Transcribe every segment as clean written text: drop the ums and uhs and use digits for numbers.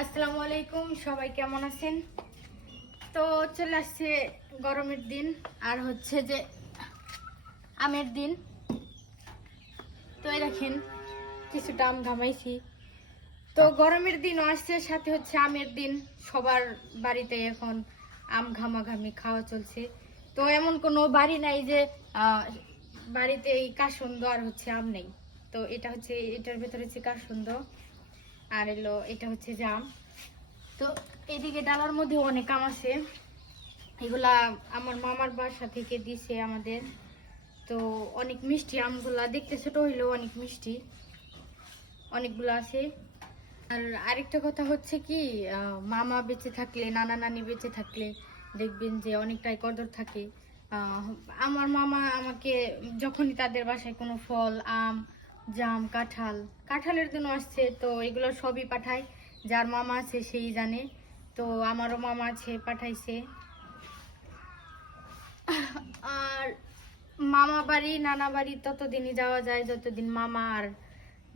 আসসালামু আলাইকুম, সবাই কেমন আছেন? তো চলে আসছে গরমের দিন আর হচ্ছে যে আমের দিন। তো এই দেখেন কিছুটা আম ঘামাইছি। তো গরমের দিনও আসছে, সাথে হচ্ছে আমের দিন। সবার বাড়িতে এখন আম ঘামাঘামি খাওয়া চলছে। তো এমন কোনো বাড়ি নাই যে বাড়িতে এই কাসন্দ আর হচ্ছে আম নেই। তো এটা হচ্ছে, এটার ভেতরে হচ্ছে কাসন্দ আর এলো এটা হচ্ছে জাম। তো এদিকে ডালার মধ্যে অনেক আম আছে, এগুলা আমার মামার বাসা থেকে দিছে আমাদের। তো অনেক মিষ্টি আমগুলা, দেখতে ছোট হইলেও অনেক মিষ্টি, অনেকগুলো আছে। আর আরেকটা কথা হচ্ছে কি, মামা বেঁচে থাকলে, নানা নানি বেঁচে থাকলে দেখবেন যে অনেকটাই কদর থাকে। আমার মামা আমাকে যখনই তাদের বাসায় কোনো ফল, আম, জাম, কাঁঠালের দিনও আসছে, তো এগুলো সবই পাঠায়। যার মামা আছে সেই জানে। তো আমারও মামা আছে, পাঠাইছে। আর মামা বাড়ি, নানা বাড়ি ততদিনই যাওয়া যায় যতদিন মামা আর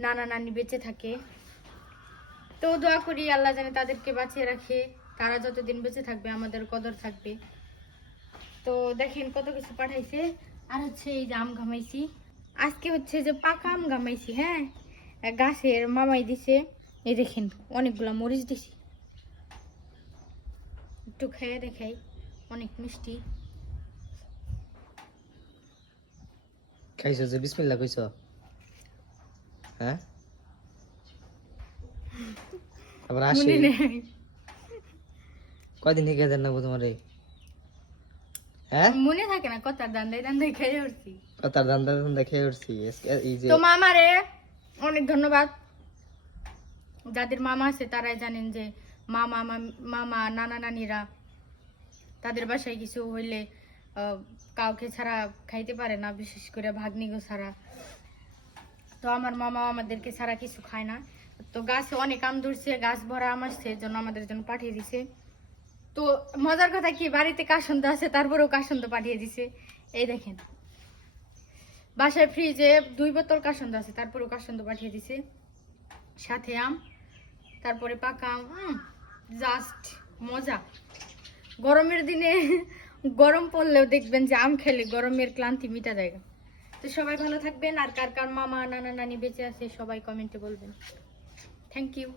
নানা নানি বেঁচে থাকে। তো দোয়া করি আল্লাহ জানে তাদেরকে বাঁচিয়ে রাখে, তারা যতদিন বেঁচে থাকবে আমাদের কদর থাকবে। তো দেখেন কত কিছু পাঠাইছে। আর হচ্ছে এই যে আম ঘামাইছি, আজকে হচ্ছে যে পাকা আম ঘামাইছি। হ্যাঁ, গাছের মামাই দিছে। এই দেখেন অনেকগুলা মরিচ দিছি, একটু খেয়ে দেখাই, অনেক মিষ্টি। খাইছো যে বিসমিল্লাহ কইছো? হ্যাঁ, আবার আসি মনে নেই, কয়দিন থেকে দেন না তোমারে? হ্যাঁ, মনে থাকে না, কথার দান্দাই দান্দাই খেয়ে উঠছি। কথার দান্দা দান্দা খেয়ে উঠছি এই যে। তো মামারে অনেক ধন্যবাদ। যাদের মামা আছে তারাই জানেন যে মামা মামা নানা নানিরা তাদের বাসায় কিছু হইলে কাউকে ছাড়া খাইতে পারে না, বিশেষ করে ভাগ্নিগো ছাড়া। তো আমার মামা আমাদেরকে ছাড়া কিছু খায় না। তো গাছে অনেক আম ধরছে, গাছ ভরা আম আসছে, জন্য আমাদের জন্য পাঠিয়ে দিছে। তো মজার কথা কি, বাড়িতে কাসন্দ আছে তারপরেও কাসন্দ পাঠিয়ে দিছে। এই দেখেন বাসায় ফ্রিজে 2 বোতল কাসন্দ আছে, তারপরেও কাসন্দ পাঠিয়ে দিছে, সাথে আম, তারপরে পাকা আম। জাস্ট মজা। গরমের দিনে গরম পড়লেও দেখবেন যে আম খেলে গরমের ক্লান্তি মিটা যায়। তো সবাই ভালো থাকবেন, আর কার কার মামা নানা নানি বেঁচে আছে সবাই কমেন্টে বলবেন। Thank you.